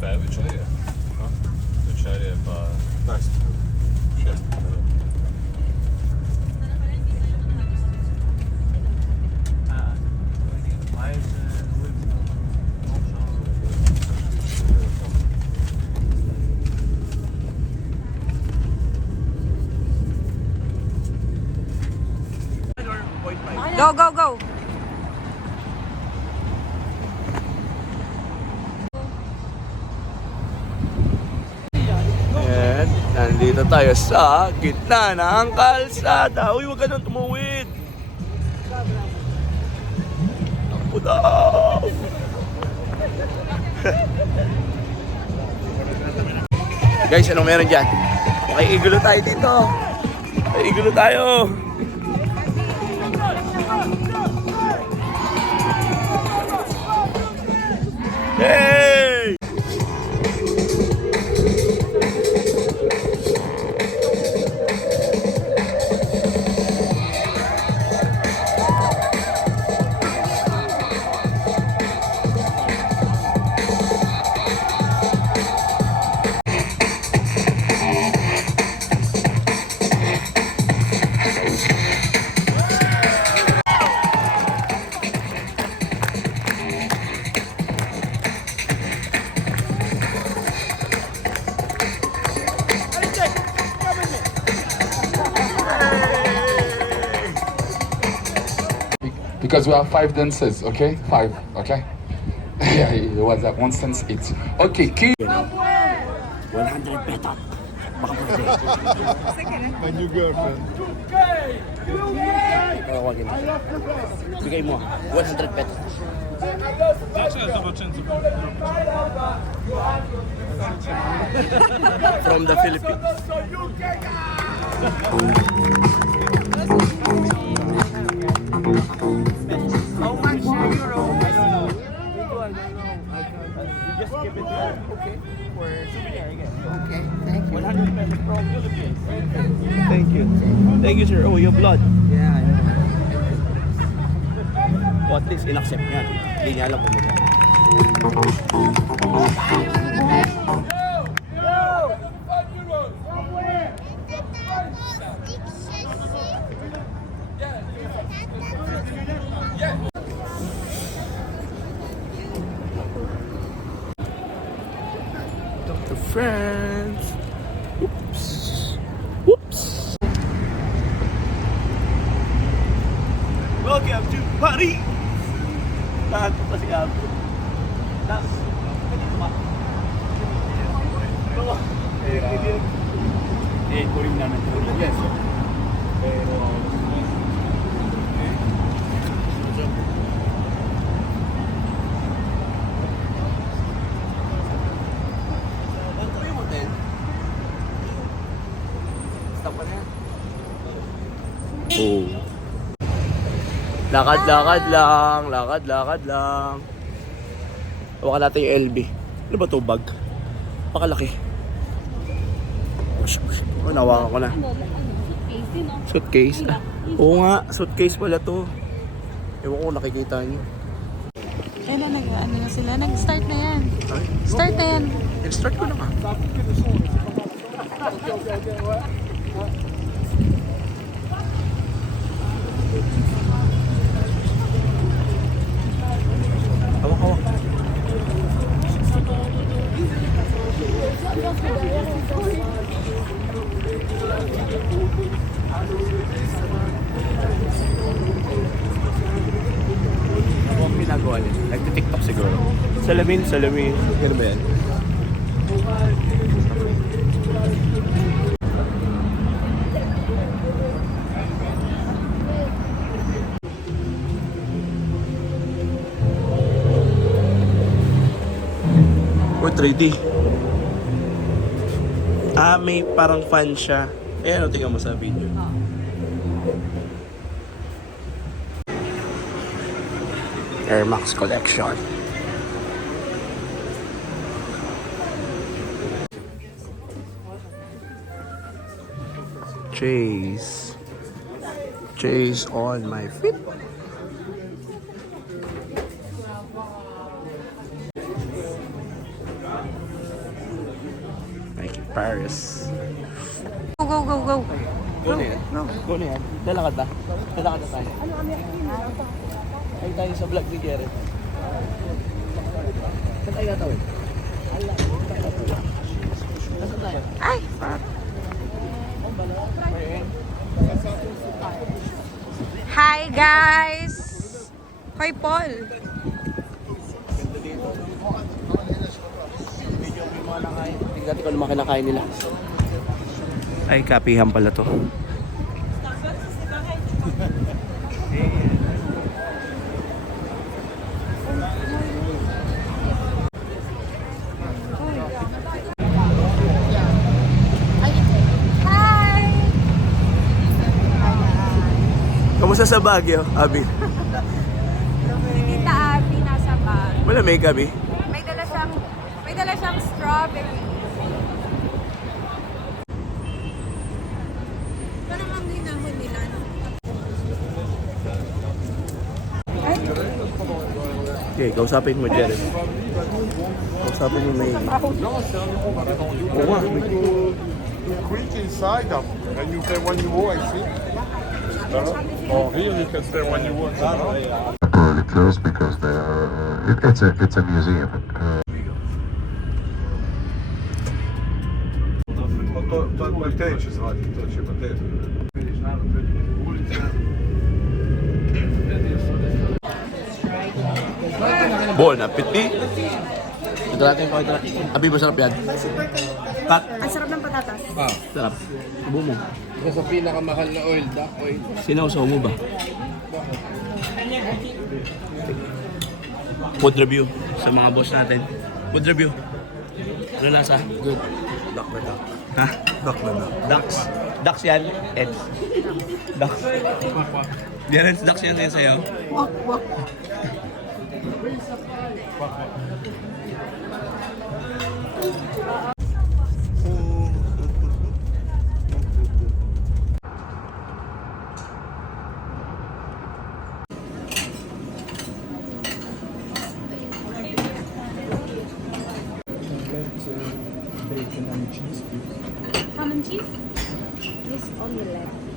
вечеря. Вечеря по Настя. Go, go, go! Ayan, nandito tayo sa gitna ng kalsada. Uy, wag ka nang tumawid. Takbo daw. Guys, anong meron dyan? Okay, igulo tayo dito. Okay, igulo tayo. Hey! Because we have 5 dances, okay? 5, okay? Yeah, it was that one sense 8. Okay, key. 100 petak. Baka pwede. My new girlfriend. Tawagin mo. Bigay mo. 100 petak. From the Philippines. How much euro? I don't know. Just give it there. Okay. For souvenir again. Okay, thank you. 100 pesos from Philippines. Thank you. Thank you, sir. Oh, your blood. Yeah, I know. O at least in-accept niya. Hindi niya alam kung magkano. Dr. Friends. Oops. Whoops. Welcome to Paris. Lahat pa si Abu. Tapos, kanina ba? Kuring namin. Yes. Pero, oh. Lakad-lakad lang, lakad-lakad lang. Hawakan natin yung LB. Ano ba ito, bag? Pakalaki. Oh, nawakan ko na. Suitcase. Ah, oo nga, suitcase pala to. Ewan ko nakikita niyo. Kailan ano na sila? Nag-start na yan. Start na yan. Start ko na nga. Hawak. Ano ang ginagawa niya? Nagtitiktok siguro. Salamin. Ganun ba yan? Or 3D. Ah, may parang fan siya. Ayan, tingnan mo sa video. Air Max Collection. Chase on my feet. Paris. Go, go, go, go. Go na yan. Go na yan. Lalakad na. Lalakad na tayo. Ay tayo sa vlog ni Karen. Saan tayo natawin? Saan tayo? Ay, fuck. Hi, guys! Hoy, Paul! Medyo may mga nakain. Tingnan natin kung ano mga kinakain nila. Ay, kapihan pala to. Hi! Kamusta sa Baguio, Abi? Si Tita Abby nasa bag. Malamig, Abi. May dala siyang strawberry. Parang ang hinahon nila, no? Okay, kausapin mo, Jared. Kausapin mo may... Quick inside them, and you can when you walk, I see. Oh, here you can stay when you want. Temporarily closed because they are, it's a museum. To Matejče zvati, to će Matejče. Bon appetit! Ito natin yung pakita. Abi, masarap yan. Kat? Ang sarap ng patatas. Sarap. Subo mo. Ito sa pinakamahal na oil, duck oil. Sinausaw mo ba? Food review sa mga boss natin. Food review. Ano nasa? Good. Duck na duck. Ha? Duck na duck. Ducks. Ducks yan. Eds. Ducks. Yan, ducks yan yan sa'yo. Wak, wak. Bacon and cheese, please. Ham and cheese? This on the left.